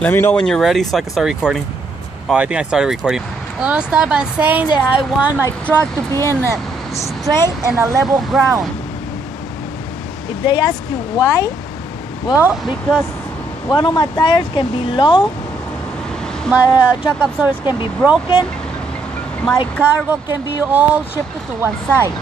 Let me know when you're ready so I can start recording. Oh, I think I started recording. I'm gonna start by saying that I want my truck to be in a straight and a level ground. If they ask you why, well, because one of my tires can be low, my shock absorbers can be broken, my cargo can be all shifted to one side.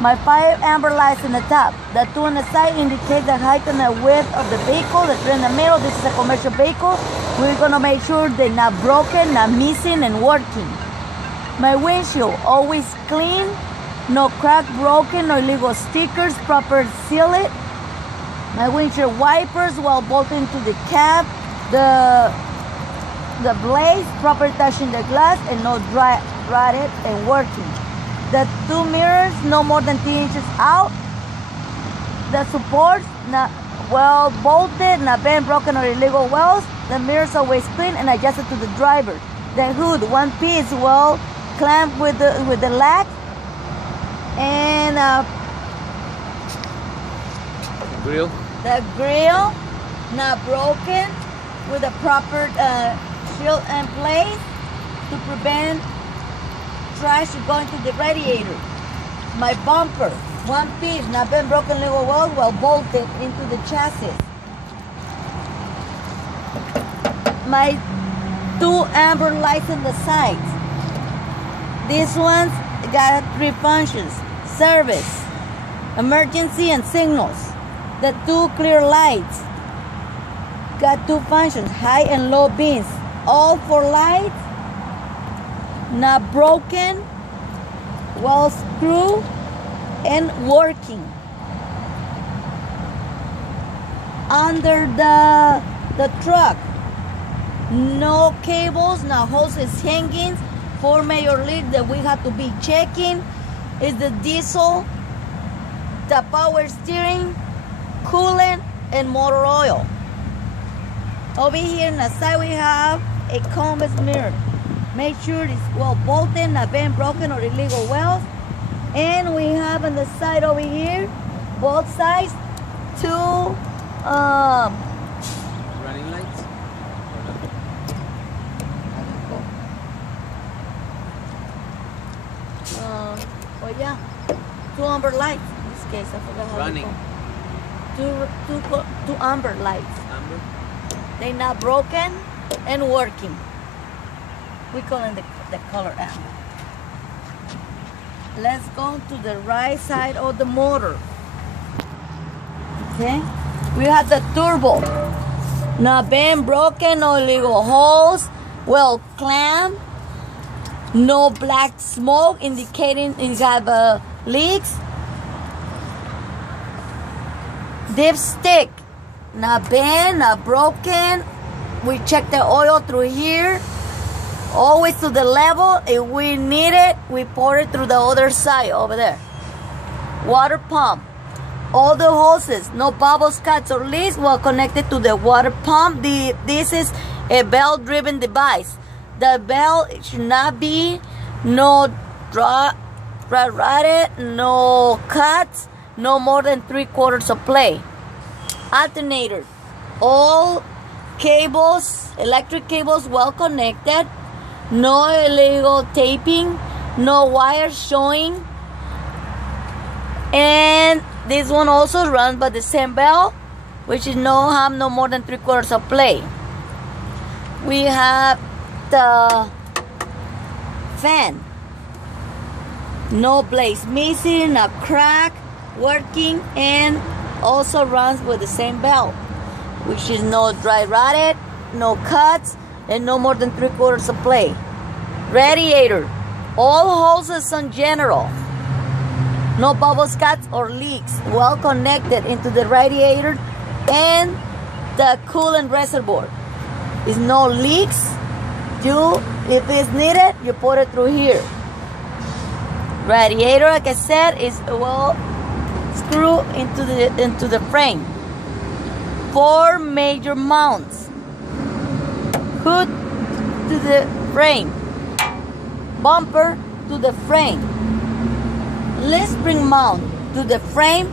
My 5 amber lights in the top. The 2 on the side indicate the height and the width of the vehicle. The 3 in the middle, this is a commercial vehicle. We're gonna make sure they're not broken, not missing, and working. My windshield, always clean, no crack, broken, no illegal stickers, proper seal it. My windshield wipers, well bolted into the cab. The blades, proper touching the glass, and no dry rotted and working. The 2 mirrors, no more than 3 inches out. The supports, not well bolted, not bent, broken, or illegal welds. The mirrors always clean and adjusted to the driver. The hood, one piece, well clamped with the latch. And Grill. the grill, not broken, with a proper shield in place to prevent trash going to the radiator. My bumper, one piece, not been broken, legal well bolted into the chassis. My 2 amber lights on the sides. These ones got 3 functions: service, emergency, and signals. The 2 clear lights got 2 functions: high and low beams. All 4 lights not broken, well screwed and working. Under the truck, no cables, no hoses hanging. 4 major leaks that we have to be checking is the diesel, the power steering, coolant, and motor oil. Over here on the side we have a compass mirror. Make sure it's well bolted, not been broken, or illegal welds. And we have on the side over here, both sides, 2 Running lights? well, yeah, 2 amber lights. In this case, I forgot how Running. Two amber lights. Amber? They're not broken and working. We call it the color amber. Let's go to the right side of the motor. Okay, we have the turbo. Not been broken, no illegal holes, well clamped, no black smoke indicating it have leaks. Dipstick, not bent, not broken. We check the oil through here. Always to the level. If we need it, we pour it through the other side over there. Water pump. All the hoses, no bubbles, cuts, or leaks, were connected to the water pump. This is a belt-driven device. The belt should not be no rotted, no cuts, no more than 3/4 of play. Alternator. All cables, electric cables, well connected. No illegal taping, no wires showing. And this one also runs by the same belt, which is no more than 3/4 of play. We have the fan. No blades missing, a crack, working, and also runs with the same belt, which is no dry rotted, no cuts, and no more than 3/4 of play. Radiator, all hoses in general, no bubbles, cuts, or leaks, well connected into the radiator and the coolant reservoir. Is no leaks. If it's needed, you put it through here. Radiator, like I said, is well screwed into the frame. 4 major mounts. Hood to the frame, bumper to the frame, leaf spring mount to the frame,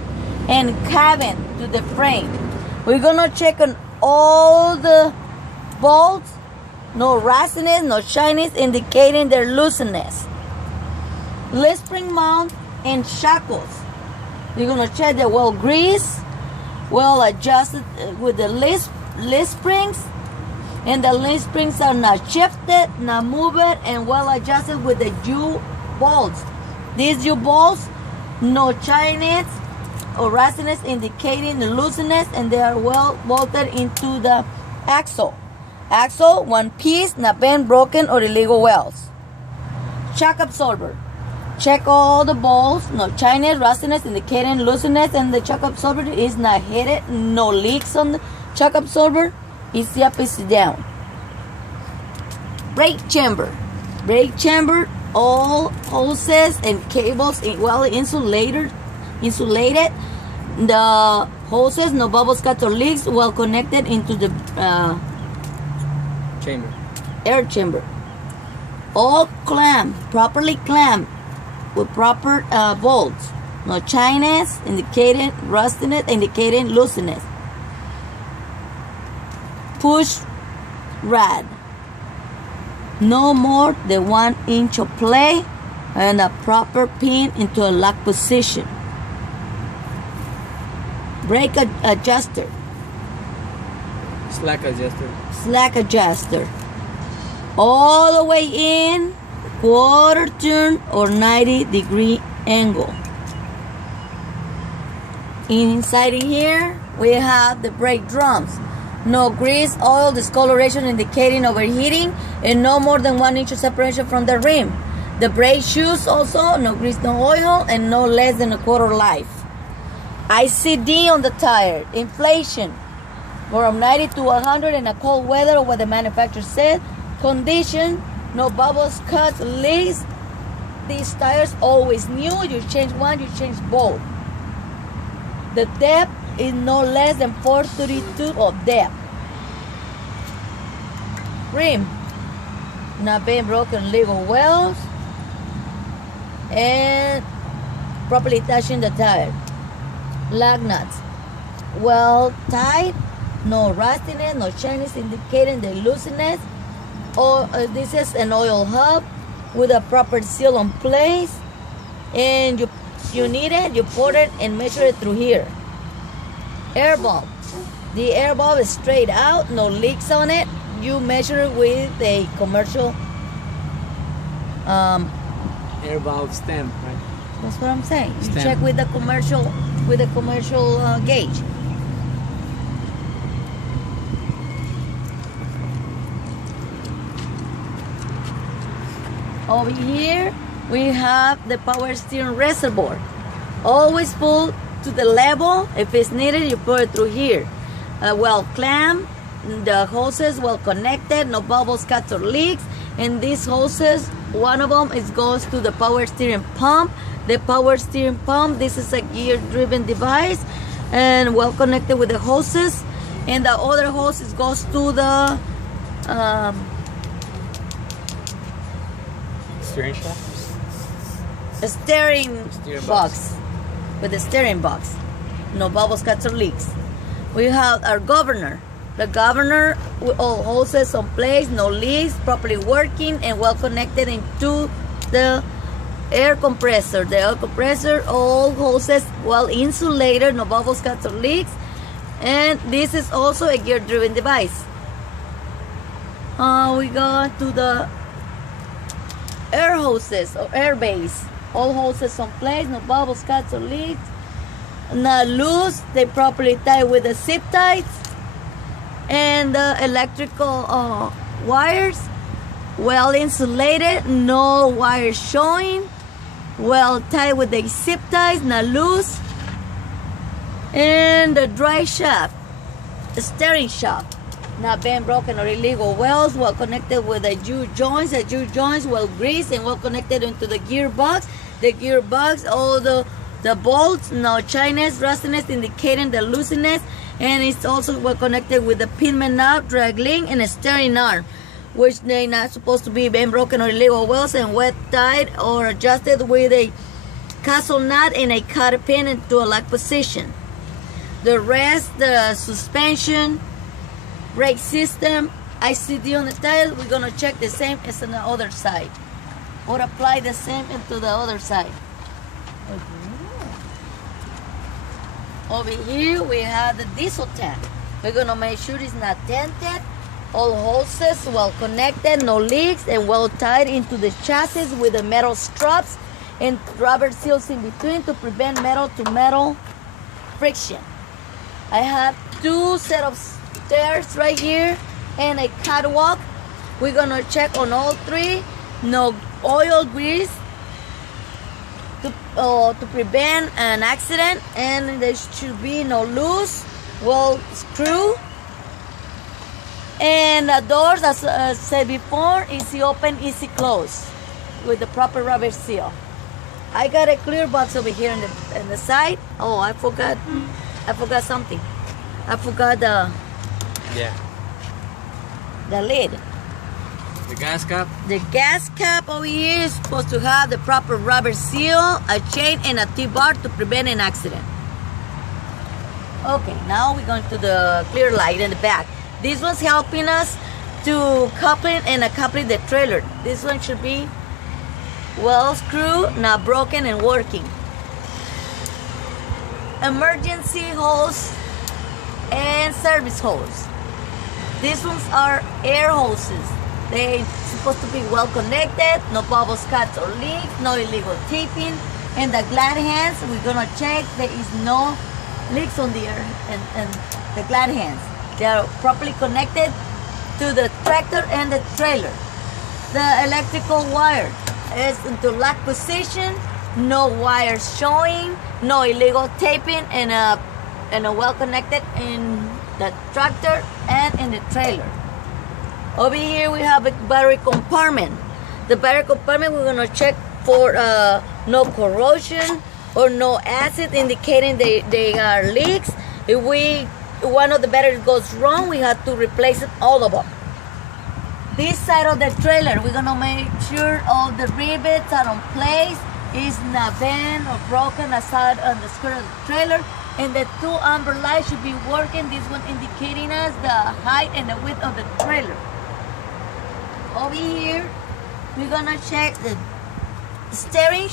and cabin to the frame. We're gonna check on all the bolts, no rustiness, no shyness, indicating their looseness. Leaf spring mount and shackles. You're gonna check they're well greased, well adjusted with the leaf springs, and the leaf springs are not shifted, not moved, and well adjusted with the U bolts. These U bolts, no shyness or rustiness, indicating the looseness, and they are well bolted into the axle. Axle, one piece, not bent, broken, or illegal welds. Shock absorber. Check all the bolts, no shyness, rustiness, indicating looseness, and the shock absorber is not heated, no leaks on the shock absorber. Easy up, easy down. Brake chamber. Brake chamber, all hoses and cables well insulated. The hoses, no bubbles, cuts, or leaks, well connected into the Chamber. air chamber. All clamped, properly clamped with proper bolts. No shyness, indicating rustiness, indicating looseness. Push rod. No more than 1 inch of play and a proper pin into a lock position. Brake adjuster. Slack adjuster. Slack adjuster. All the way in, quarter turn or 90-degree angle. Inside in here, we have the brake drums. No grease, oil, discoloration indicating overheating, and no more than 1 inch of separation from the rim. The brake shoes also, no grease, no oil, and no less than a quarter life. ICD on the tire. Inflation from 90 to 100 in a cold weather or what the manufacturer said. Condition, no bubbles, cuts, leaks. These tires always new. You change one, you change both. The depth is no less than 432 of depth. Rim, not being broken, legal welds, and properly touching the tire. Lug nuts, well tight, no rustiness, no shyness, indicating the looseness. Or this is an oil hub with a proper seal on place, and you need it, you put it and measure it through here. Air bulb, the air bulb is straight out, no leaks on it. You measure it with a commercial Air valve stem, right? that's what I'm saying. You Stem. check with the commercial gauge. Over here, we have the power steering reservoir. Always pull to the level. If it's needed, you put it through here. Well clamped, the hoses well connected, no bubbles, cuts, or leaks. And these hoses, one of them goes to the power steering pump. The power steering pump, this is a gear-driven device, and well connected with the hoses. And the other hoses goes to the Steering shaft. steering box. With the steering box. No bubbles, cuts, or leaks. We have our governor. The governor with all hoses on place, no leaks, properly working, and well connected into the air compressor. The air compressor, all hoses well insulated, no bubbles, cuts, or leaks. And this is also a gear-driven device. We go to the air hoses or air base. All hoses on place, no bubbles, cuts, or leaks. Not loose, they properly tied with the zip ties. And the electrical wires, well insulated, no wires showing. Well tied with the zip ties, not loose. And the dry shaft, the steering shaft, not bent, broken, or illegal welds, well connected with the U-joints. The U-joints well greased and well connected into the gearbox. The gearbox, all the bolts, no shyness, rustiness, indicating the looseness. And it's also well connected with the pinman knob, drag link, and a steering arm, which they're not supposed to be bent, broken, or illegal welds, and wet tied or adjusted with a castle nut and a cotter pin into a lock position. The rest, the suspension, brake system, ICD on the tire, we're gonna check the same as on the other side. Or apply the same into the other side. Over here we have the diesel tank. We're gonna make sure it's not dented, all hoses well connected, no leaks, and well tied into the chassis with the metal struts and rubber seals in between to prevent metal to metal friction. I have 2 set of stairs right here and a catwalk. We're gonna check on all 3. No oil grease to prevent an accident, and there should be no loose well screw. And the doors, as I said before, easy open, easy close with the proper rubber seal. I got a clear box over here in the side. Oh, I forgot something. I forgot the lid. The gas cap? The gas cap over here is supposed to have the proper rubber seal, a chain, and a T-bar to prevent an accident. Okay, now we're going to the clear light in the back. This one's helping us to couple and accompany the trailer. This one should be well screwed, not broken, and working. Emergency hose and service hose. These ones are air hoses. They're supposed to be well connected, no bubbles, cuts, or leaks, no illegal taping. And the glad hands, we're gonna check there is no leaks on the air and the glad hands. They are properly connected to the tractor and the trailer. The electrical wire is into lock position, no wires showing, no illegal taping, and a well connected in the tractor and in the trailer. Over here we have a battery compartment. The battery compartment, we're gonna check for no corrosion or no acid indicating they are leaks. If one of the batteries goes wrong, we have to replace it, all of them. This side of the trailer, we're gonna make sure all the rivets are on place, is not bent or broken aside on the skirt of the trailer, and the 2 amber lights should be working. This one indicating us the height and the width of the trailer. Over here, we're gonna check the steering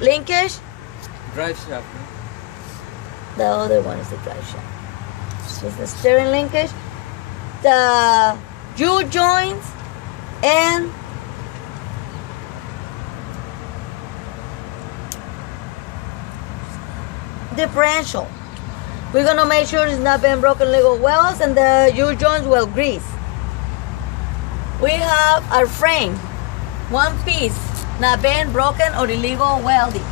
linkage. Drive shaft. The other one is the drive shaft. So it's the steering linkage, the U-joints, and differential. We're gonna make sure it's not been broken legal wells and the U-joints well greased. We have our frame, one piece, not been broken or illegal welding.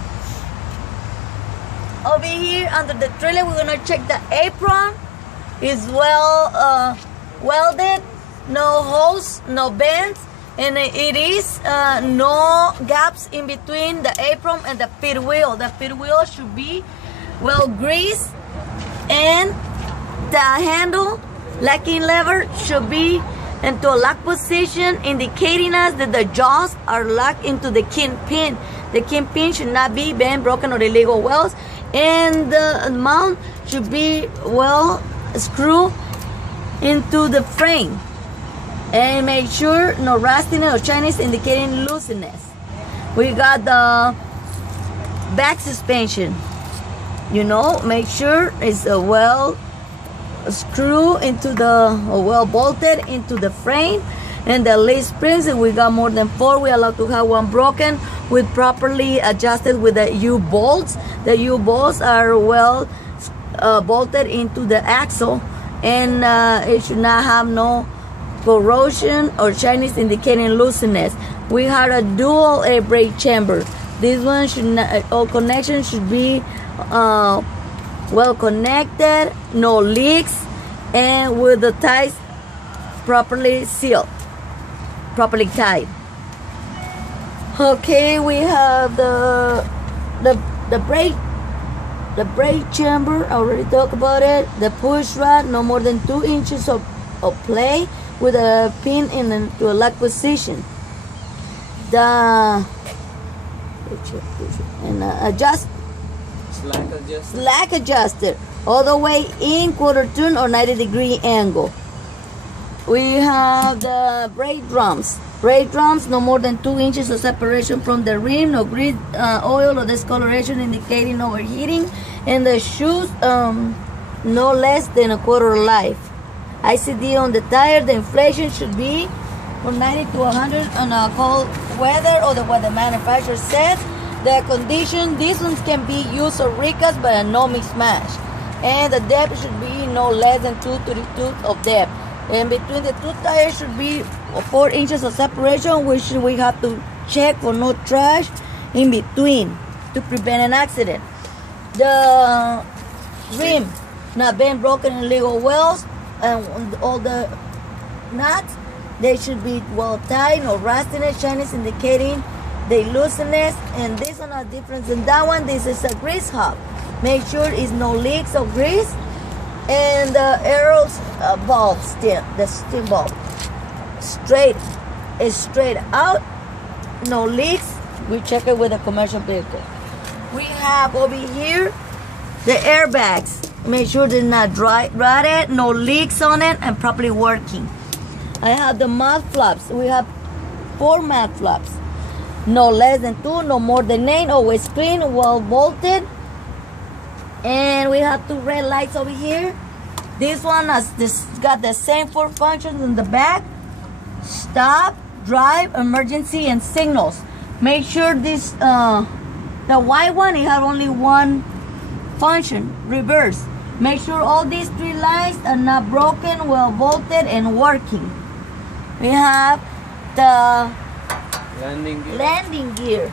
Over here under the trailer, we're gonna check the apron. Is well welded, no holes, no bends, and it is no gaps in between the apron and the feed wheel. The feed wheel should be well greased, and the handle locking lever should be into a lock position, indicating us that the jaws are locked into the kingpin. The kingpin should not be bent, broken, or illegal welds, and the mount should be well screwed into the frame. And make sure no rustiness or shyness indicating looseness. We got the back suspension. Make sure it's well screwed into well bolted into the frame. And the lead springs, if we got more than 4, we allowed to have 1 broken with properly adjusted with the U-bolts. The U-bolts are well bolted into the axle, and it should not have no corrosion or shyness indicating looseness. We had a dual air brake chamber. This one should not, all connections should be well connected, no leaks, and with the ties properly sealed, properly tied. Okay, we have the brake chamber. I already talked about it. The push rod, no more than 2 inches of play with a pin into a lock position. The Slack adjusted. All the way in quarter turn or 90-degree angle. We have the brake drums. Brake drums, no more than 2 inches of separation from the rim, no grease, oil or discoloration indicating overheating, and the shoes no less than a quarter life. ICD on the tire, the inflation should be from 90 to 100 on a cold weather or what the manufacturer says. The condition, these ones can be used or recast but no mismatch. And the depth should be no less than 2/32 of depth. And between the two tires should be 4 inches of separation, which we have to check for no trash in between to prevent an accident. The rim, not bent, broken, and illegal wells, and all the nuts, they should be well tied, no rustiness, shyness indicating the looseness. And this one is different than that one. This is a grease hub. Make sure it's no leaks of grease. And the arrows bulb, the steam bulb, straight out, no leaks. We check it with a commercial vehicle. We have over here the airbags. Make sure they're not rotted, no leaks on it, and properly working. I have the mud flaps. We have 4 mud flaps. No less than 2, no more than 8. Always clean, well bolted. And we have 2 red lights over here. This one has got the same 4 functions in the back: stop, drive, emergency, and signals. Make sure this the white one, it has only 1 function: reverse. Make sure all these 3 lights are not broken, well bolted, and working. We have the landing gear.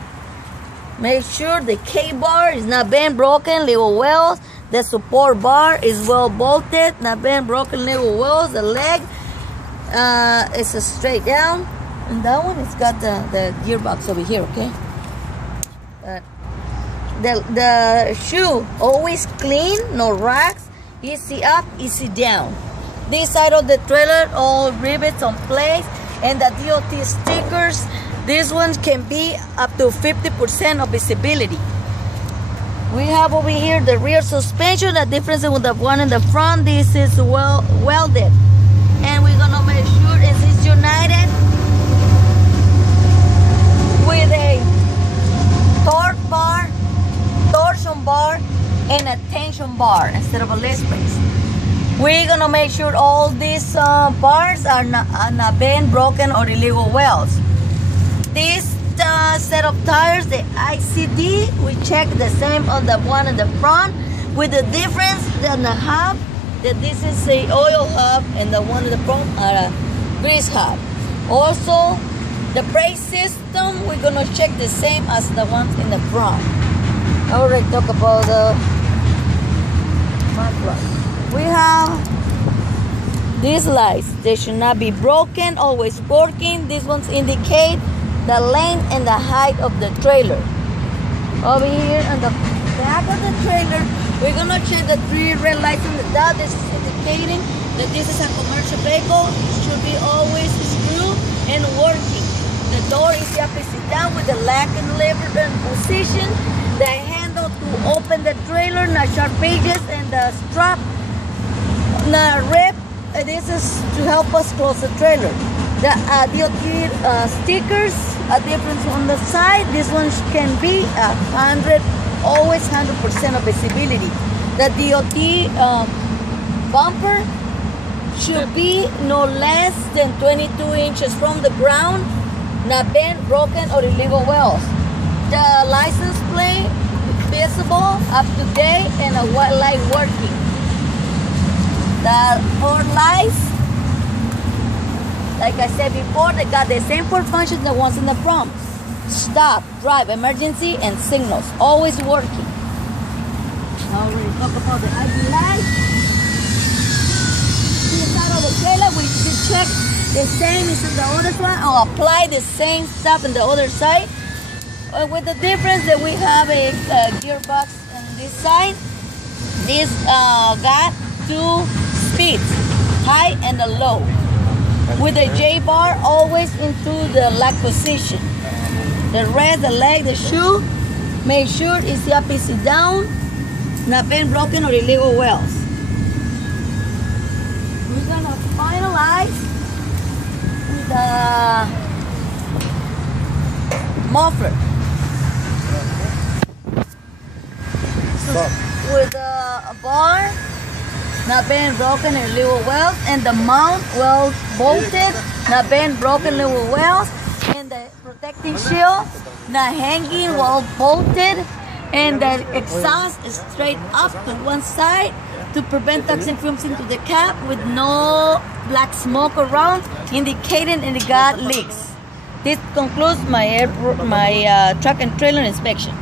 Make sure the K-bar is not bent, broken, legal wells. The support bar is well bolted, not bent, broken, legal wells. The leg is straight down. And that one, it's got the gearbox over here, okay? The shoe, always clean, no racks, easy up, easy down. This side of the trailer, all rivets on place. And the DOT stickers, these ones can be up to 50% of visibility. We have over here the rear suspension. The difference with the one in the front, this is well welded. And we're gonna make sure it is united with a torque bar, torsion bar, and a tension bar instead of a lead space. We're gonna make sure all these bars are not bent, broken, or illegal welds. This set of tires, the ICD, we check the same on the one in the front, with the difference on the hub, that this is a oil hub and the one in the front are a grease hub. Also, the brake system, we're gonna check the same as the ones in the front. I already talked about the front light. We have these lights. They should not be broken, always working. These ones indicate the length and the height of the trailer. Over here on the back of the trailer, we're gonna check the 3 red lights on the dot. This is indicating that this is a commercial vehicle. It should be always screwed and working. The door is opposite down with the lock and lever in position. The handle to open the trailer, not sharp edges, and the strap not rip. This is to help us close the trailer. The DOT stickers are different on the side. This one can be 100, always 100% of visibility. The DOT bumper should be no less than 22 inches from the ground, not bent, broken, or illegal welds. The license plate visible, up to date, and a white light working. The 4 lights, like I said before, they got the same 4 functions the ones in the front: stop, drive, emergency, and signals, always working. Now we talk about the ID light. Inside of the trailer, we should check the same as in the other one, or apply the same stuff in the other side. With the difference that we have a gearbox on this side. This got 2 speeds, high and a low. With the J-bar always into the lock position. The rest, the leg, the shoe, make sure it's the opposite down not been broken or illegal wells. We're gonna finalize the muffler. So, with the bar not being broken in illegal wells, and the mount well bolted, not being broken in illegal wells, and the protecting shield not hanging well bolted, and the exhaust is straight up to one side to prevent toxic fumes into the cab with no black smoke around, indicating it got leaks. This concludes my truck and trailer inspection.